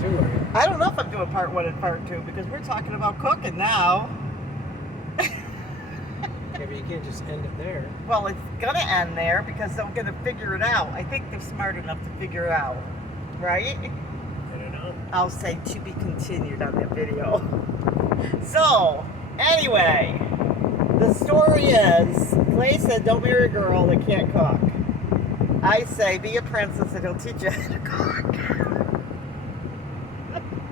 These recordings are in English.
2, are you? I don't know if I'm doing part 1 and part 2 because we're talking about cooking now. Yeah, but you can't just end it there. Well, it's gonna end there because they're gonna figure it out. I think they're smart enough to figure it out, right? I don't know. I'll say to be continued on that video. So, anyway, the story is, Clay said, don't marry a girl that can't cook. I say, be a princess and he'll teach you how to cook.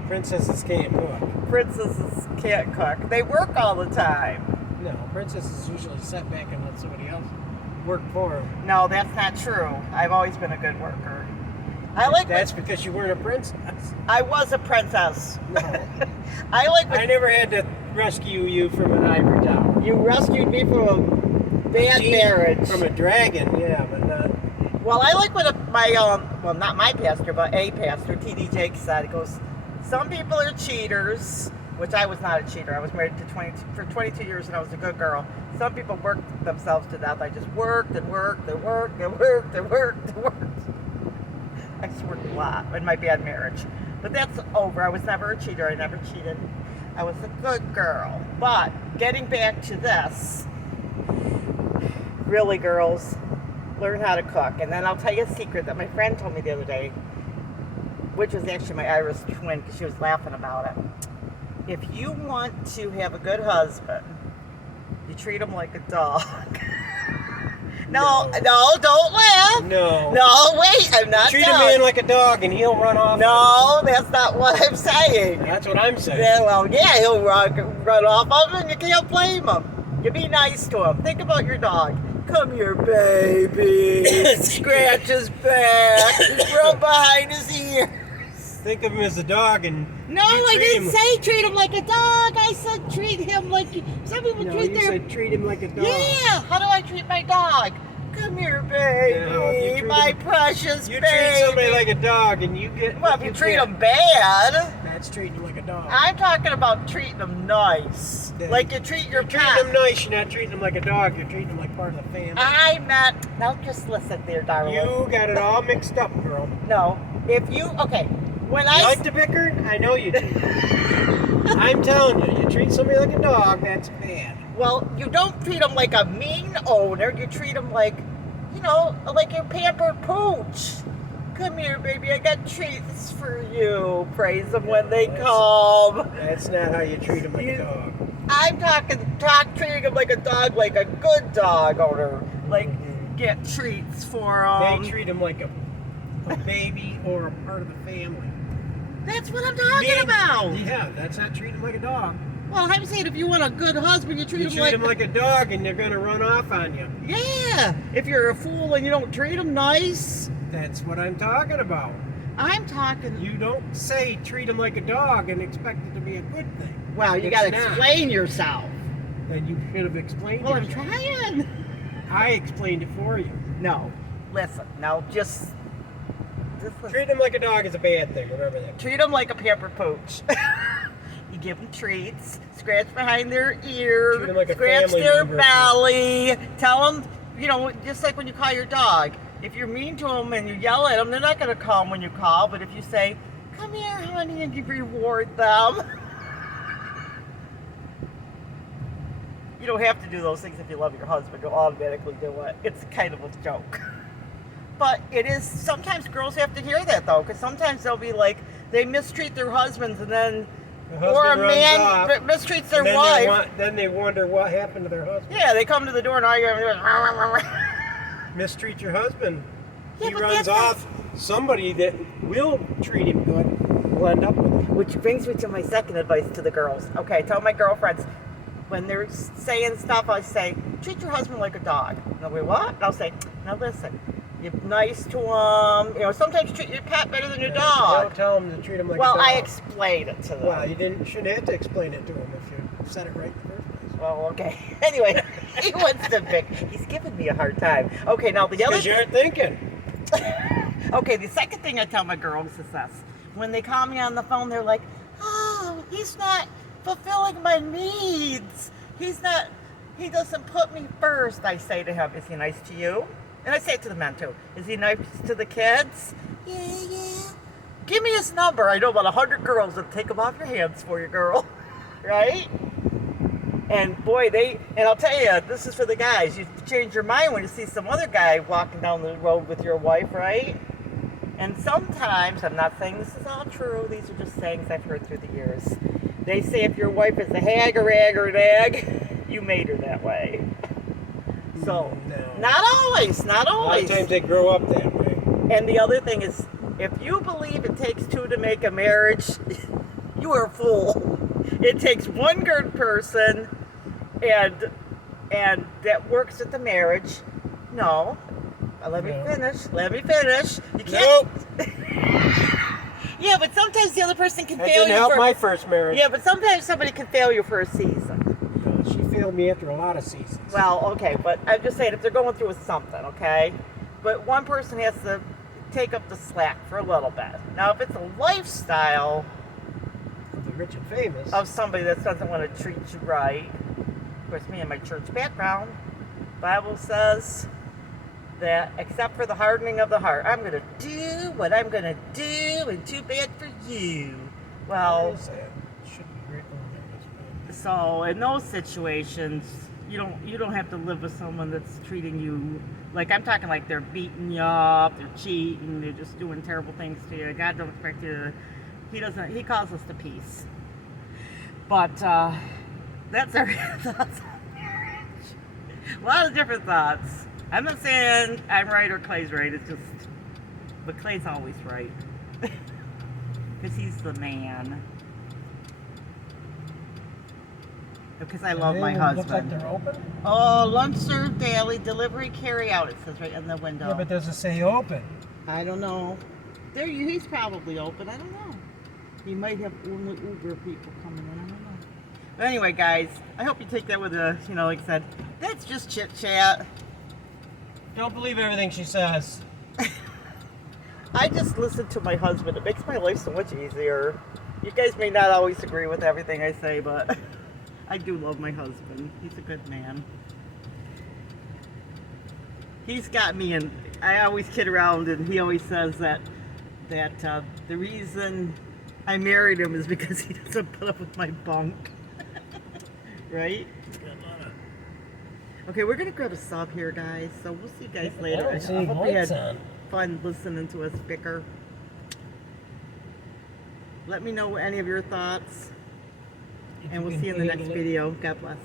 Princesses can't cook. Princesses can't cook. They work all the time. No, princesses usually sit back and let somebody else work for them. No, that's not true. I've always been a good worker. That's because you weren't a princess. I was a princess. No. I never had to rescue you from an ivory tower. You rescued me from a bad marriage. From a dragon, yeah, but not. Well, I like what well, not my pastor, but a pastor, T.D. Jake, said. He goes, some people are cheaters, which I was not a cheater. I was married for 22 years and I was a good girl. Some people worked themselves to death. I just worked and worked and worked and worked and worked and worked. I just worked a lot in my bad marriage. But that's over. I was never a cheater. I never cheated. I was a good girl. But getting back to this, really, girls, learn how to cook. And then I'll tell you a secret that my friend told me the other day, which was actually my Irish twin, because she was laughing about it. If you want to have a good husband, you treat him like a dog. No, don't laugh. No, wait, I'm not Treat a man like a dog and he'll run off. No, that's not what I'm saying. That's what I'm saying. Yeah, well, yeah, he'll run off of him and you can't blame him. You be nice to him. Think about your dog. Come here, baby. Scratch his back. Rub behind his ears. Think of him as a dog and no, I didn't say treat him like a dog. I said treat him like some people treat their. You said treat him like a dog. Yeah. How do I treat my dog? Come here, baby, my precious baby. You treat somebody like a dog and you get. Well, if you treat them bad, that's treating them like a dog. I'm talking about treating them nice, like you treat your pet. Treat them nice. You're not treating them like a dog. You're treating them like part of the family. I meant. Now just listen, there, darling. You got it all mixed up, girl. No, if you when you like to bicker? I know you do. I'm telling you, you treat somebody like a dog, that's bad. Well, you don't treat them like a mean owner. You treat them like, like your pampered pooch. Come here, baby. I got treats for you. Praise them when they come. That's not how you treat them like a dog. I'm treating them like a dog, like a good dog owner. Like, get treats for them. They treat them like a baby or a part of the family. That's what I'm talking about. Yeah, that's not treating them like a dog. Well, I'm saying if you want a good husband, you treat him like a dog and they're going to run off on you. Yeah. If you're a fool and you don't treat them nice. That's what I'm talking about. I'm talking. You don't say treat them like a dog and expect it to be a good thing. Well, you got to explain yourself. Then you should have explained yourself. I'm trying. I explained it for you. No. Listen. Now, just treat them like a dog is a bad thing. Remember that. Treat them like a pampered pooch. You give them treats, scratch behind their ear, like scratch their belly. Tell them, just like when you call your dog. If you're mean to them and you yell at them, they're not going to come when you call. But if you say, come here, honey, and you reward them. You don't have to do those things if you love your husband. You'll automatically do it. It's kind of a joke. But it is, sometimes girls have to hear that, though, because sometimes they'll be like, they mistreat their husbands, and then, or a man mistreats their wife. Then they wonder what happened to their husband. Yeah, they come to the door and argue. Mistreat your husband. Yeah, he runs off. Somebody that will treat him good will end up with him. Which brings me to my second advice to the girls. Okay, tell my girlfriends, when they're saying stuff, I say, treat your husband like a dog. And they'll be, what? And I'll say, now listen. You're nice to them. Sometimes treat your pet better than your dog. Don't tell them to treat them like a Well, dog. I explained it to them. Well, you shouldn't have to explain it to them if you said it right in the first place. Well, okay. Anyway, he wants to pick. He's giving me a hard time. Okay, now the other... Because you aren't thinking. Okay, the second thing I tell my girls is this. When they call me on the phone, they're like, oh, he's not fulfilling my needs. He doesn't put me first. I say to him, is he nice to you? And I say it to the men too. Is he nice to the kids? Yeah. Give me his number. I know about 100 girls that take him off your hands for you, girl. Right? And boy, and I'll tell you, this is for the guys. You change your mind when you see some other guy walking down the road with your wife, right? And sometimes, I'm not saying this is all true, these are just sayings I've heard through the years. They say if your wife is a hag or rag or nag, you made her that way. So, No. not always. A lot of times they grow up that way. And the other thing is, if you believe it takes two to make a marriage, you are a fool. It takes one good person, and that works at the marriage. No. Let me finish. You can't. Nope. Yeah, but sometimes the other person can That fail didn't you help for. my first marriage. Yeah, but sometimes somebody can fail you for a season. She failed me after a lot of seasons. Well, okay, but I'm just saying if they're going through with something, okay? But one person has to take up the slack for a little bit. Now, if it's a lifestyle The rich and famous. of somebody that doesn't want to treat you right, of course, me and my church background, Bible says that except for the hardening of the heart, I'm going to do what I'm going to do, and too bad for you. Well, Should be right on there. so in those situations, you don't have to live with someone that's treating you like, I'm talking like they're beating you up, they're cheating, they're just doing terrible things to you. God don't expect you. He calls us to peace. But that's our thoughts on marriage. A lot of different thoughts. I'm not saying I'm right or Clay's right. It's just, but Clay's always right because he's the man. Because I love my husband. Look like they're open? Oh, lunch served daily, delivery carry out. It says right in the window. Yeah, but does it say open? I don't know. He's probably open. I don't know. He might have only Uber people coming in. I don't know. But anyway, guys, I hope you take that with a, like I said, that's just chit chat. Don't believe everything she says. I just listen to my husband. It makes my life so much easier. You guys may not always agree with everything I say, but I do love my husband. He's a good man. He's got me, and I always kid around, and he always says that the reason I married him is because he doesn't put up with my bunk. Right? Okay, we're gonna grab a sub here, guys. So we'll see you guys later. I hope you had fun listening to us bicker. Let me know any of your thoughts, and we'll see you in the next video. God bless.